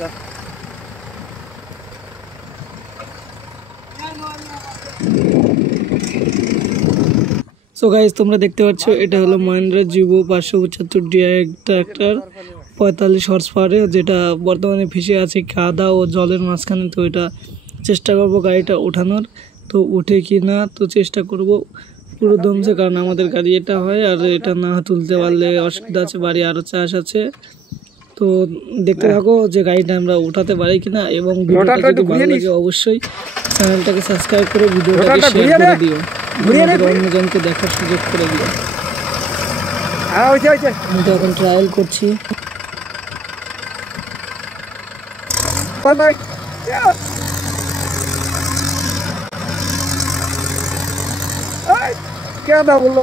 So guys তোমরা দেখতে পাচ্ছ এটা হলো মহিন্দ্রা জিভো 575 ডিআই ট্রাক্টর 45 হর্স পাওয়ারে, যেটা বর্তমানে ভেসে আছে কাদা ও জলের মাঝখানে। তো এটা চেষ্টা করব গাড়িটা ওঠানোর, তো উঠে কি না তো চেষ্টা করব পুরো দমছে, কারণ আমাদের গাড়ি এটা হয়, আর এটা না তুলতে পারলে অসুবিধা আছে, বাড়ি আরও চাষ আছে। তো দেখতে থাকো যে গাড়িটা আমরা উঠাতে পারি কিনা, এবং ভিডিওটা যদি ভালো লাগে অবশ্যই চ্যানেলটাকে সাবস্ক্রাইব করে ভিডিওটাকে শেয়ার করে দিও, অন্যজনকে দেখার সুযোগ করে দিও। আমি তো এখন ট্রায়াল করছি। क्या बोलो